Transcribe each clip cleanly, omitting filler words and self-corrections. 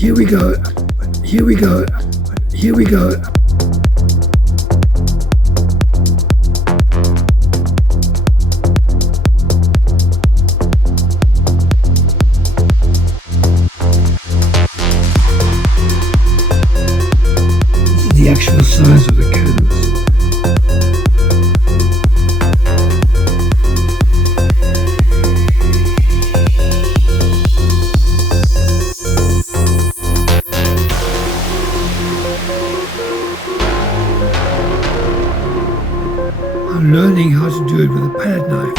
Here we go. Here we go. Here we go. This is the actual size of the canvas. I'm learning how to do it with a palette knife.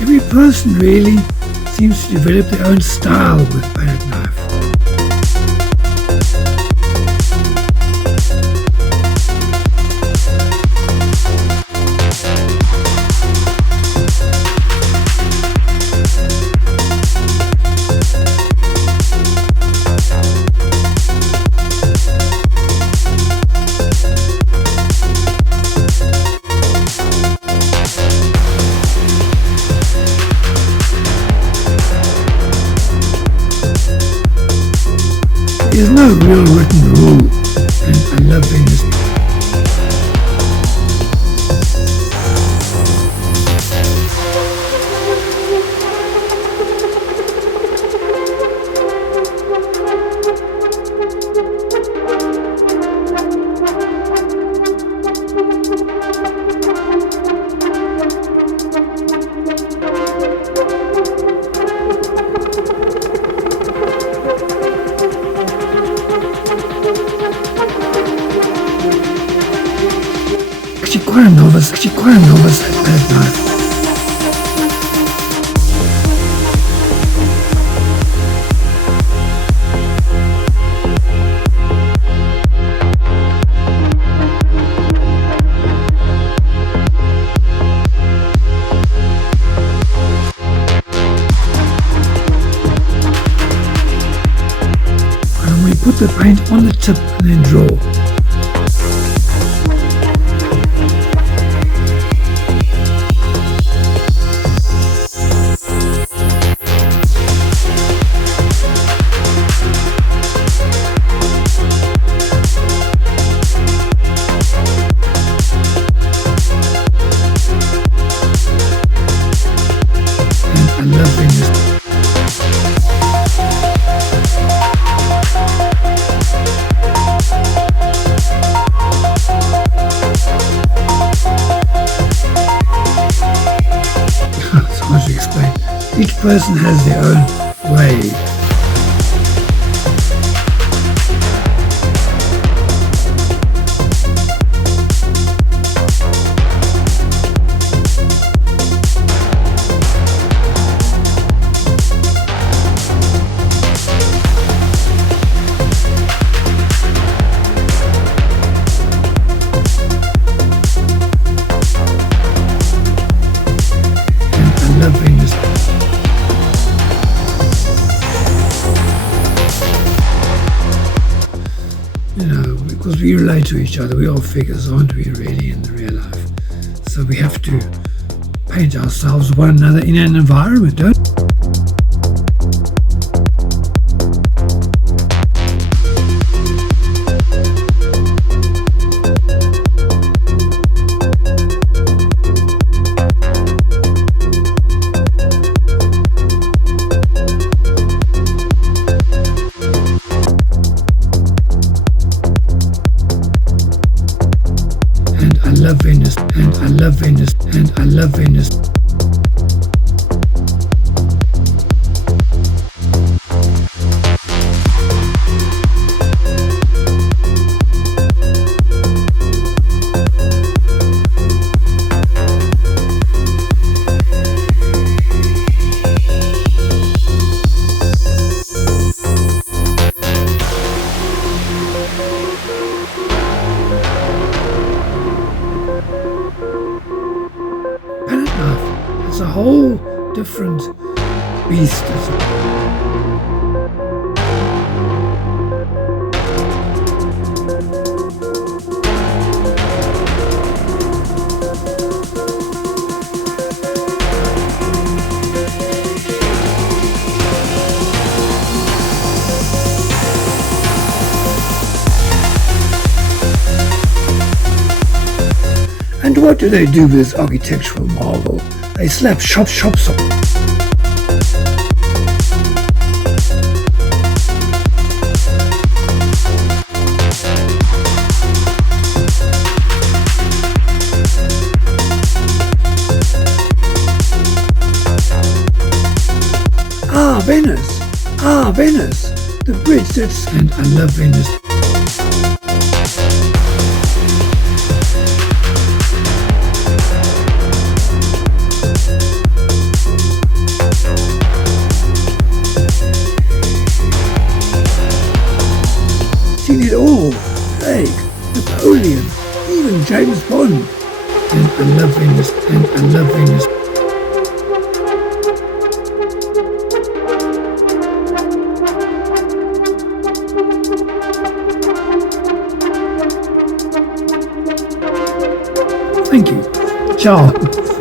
Every person really seems to develop their own style with palette knife. There's no real written rule, and I love Venice. Actually quite a novice at palette knife. And we put the paint on the tip and then draw. I love Venice. It's hard to explain. Each person has their own way. I love Venice. You know, because we relate to each other, we are figures, aren't we, really, in the real life? So we have to paint ourselves one another in an environment, don't we? I love Venice, and I love Venice, and I love Venice. It's a whole different beast. And what do they do with this architectural marvel? They slap shops on. Venice! Venice! The bridge that's... And I love Venice. Seen it all. Plague, Napoleon, even James Bond. And I love Venice. And I love Venice. Thank you. Ciao.